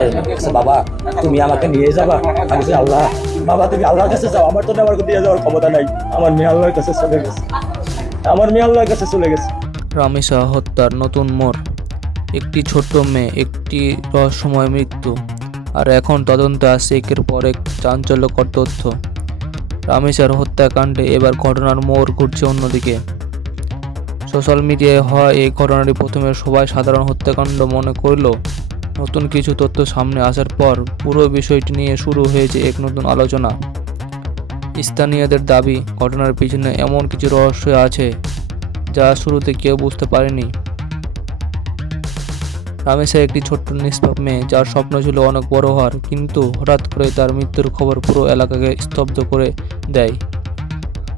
বাবা তুমি আমাকে নিয়ে যাবা। আমি বলছি, আল্লাহ বাবা তুমি আল্লাহর কাছে যাও, আমার তো আমার নিয়ে যাওয়ার ক্ষমতা নাই, আমার মেয়ে আল্লাহর কাছে চলে গেছে, আমার মেয়ে আল্লাহর কাছে চলে গেছে। রামেসা হত্যার নতুন মোড়, একটি ছোট্ট মেয়ে, একটি রহস্যময় মৃত্যু, আর এখন তদন্তে আসছে একের পর এক চাঞ্চল্যকর তথ্য। রামেসার হত্যাকাণ্ডে এবার ঘটনার মোড় ঘুরছে অন্যদিকে। সোশ্যাল মিডিয়ায় হওয়া এই ঘটনাটি প্রথমে সবাই সাধারণ হত্যাকাণ্ড মনে করলেও নতুন কিছু তথ্য সামনে আসার পর পুরো বিষয়টি নিয়ে শুরু হয়েছে এক নতুন আলোচনা। স্থানীয়দের দাবি, ঘটনার পিছনে এমন কিছু রহস্য আছে যা শুরুতে কেউ বুঝতে পারেনি। রামেসা একটি ছোট্ট নিষ্পাপ মেয়ে, যার স্বপ্ন ছিল অনেক বড় হওয়ার, কিন্তু হঠাৎ করে তার মৃত্যুর খবর পুরো এলাকাকে স্তব্ধ করে দেয়।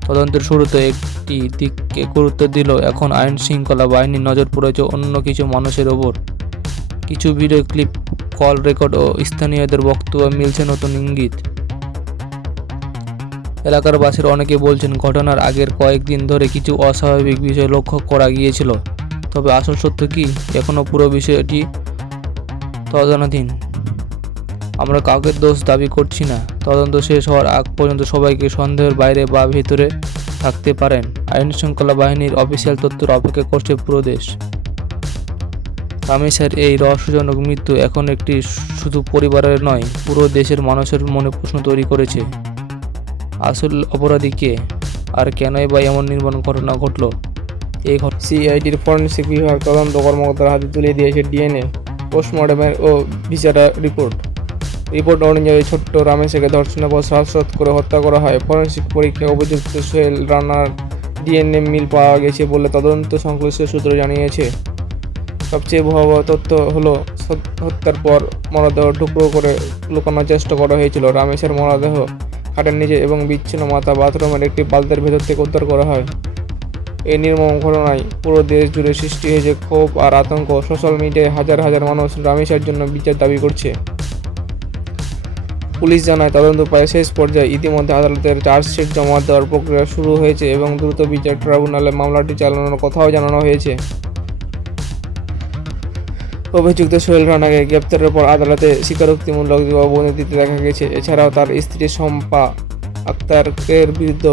তদন্তের শুরুতে একটি দিককে গুরুত্ব দিল, এখন আইন শৃঙ্খলা বাহিনীর নজর পড়েছে অন্য কিছু মানুষের ওপর। কিছু ভিডিও ক্লিপ, কল রেকর্ড ও স্থানীয়দের বক্তব্য মিলছে নতুন ইঙ্গিত। এলাকার বাসীর অনেকে বলছেন ঘটনার আগের কয়েকদিন ধরে কিছু অস্বাভাবিক বিষয় লক্ষ্য করা গিয়েছিল, তবে আসল সত্য কি এখনও পুরো বিষয়টি তদন্তাধীন। আমরা কাউকে দোষ দাবি করছি না, তদন্ত শেষ হওয়ার আগ পর্যন্ত সবাইকে সন্দেহের বাইরে বা ভেতরে থাকতে পারেন। আইন শৃঙ্খলা বাহিনীর অফিসিয়াল তথ্যের অপেক্ষা করছে পুরো দেশ। রামেসার এই রহস্যজনক মৃত্যু এখন একটি শুধু পরিবারের নয়, পুরো দেশের মানুষের মনে প্রশ্ন তৈরি করেছে। আসল অপরাধী কে, আর কেনই বা এমন নির্মম ঘটনা ঘটল? এই সিআইডির ফরেনসিক বিভাগ তদন্ত কর্মকর্তার হাতে তুলে দিয়েছে ডিএনএ, পোস্টমর্টমের ও ভিসাটা রিপোর্ট অনুযায়ী ছোট্ট রামেশকে ধর্ষণের পর শ্বাসরোধ করে হত্যা করা হয়। ফরেনসিক পরীক্ষায় অভিযুক্ত সোহেল রানার ডিএনএ মিল পাওয়া গেছে বলে তদন্ত সংশ্লিষ্ট সূত্র জানিয়েছে। সবচেয়ে ভয়াবহ তথ্য হলো, হত্যার পর মরদেহ টুকরো করে লুকানোর চেষ্টা করা হয়েছিল। রামেশের মরদেহ খাটের নিচে এবং বিচ্ছিন্ন মাথা বাথরুমের একটি বালতির ভেতর থেকে উদ্ধার করা হয়। এই নির্মম ঘটনায় পুরো দেশ জুড়ে সৃষ্টি হয়েছে ক্ষোভ আর আতঙ্ক। সোশ্যাল মিডিয়ায় হাজার হাজার মানুষ রামেশের জন্য বিচার দাবি করছে। পুলিশ জানায় তদন্ত প্রায় শেষ পর্যায়ে। ইতিমধ্যে আদালতের চার্জশিট জমা দেওয়ার প্রক্রিয়া শুরু হয়েছে এবং দ্রুত বিচার ট্রাইব্যুনালে মামলাটি চালানোর কথাও জানানো হয়েছে। অভিযুক্ত সোহেল রানাকে গ্রেপ্তারের পর আদালতে স্বীকারোক্তিমূলক জবানবন্দি দিতে দেখা গেছে। এছাড়াও তার স্ত্রী শম্পা আক্তারের বিরুদ্ধে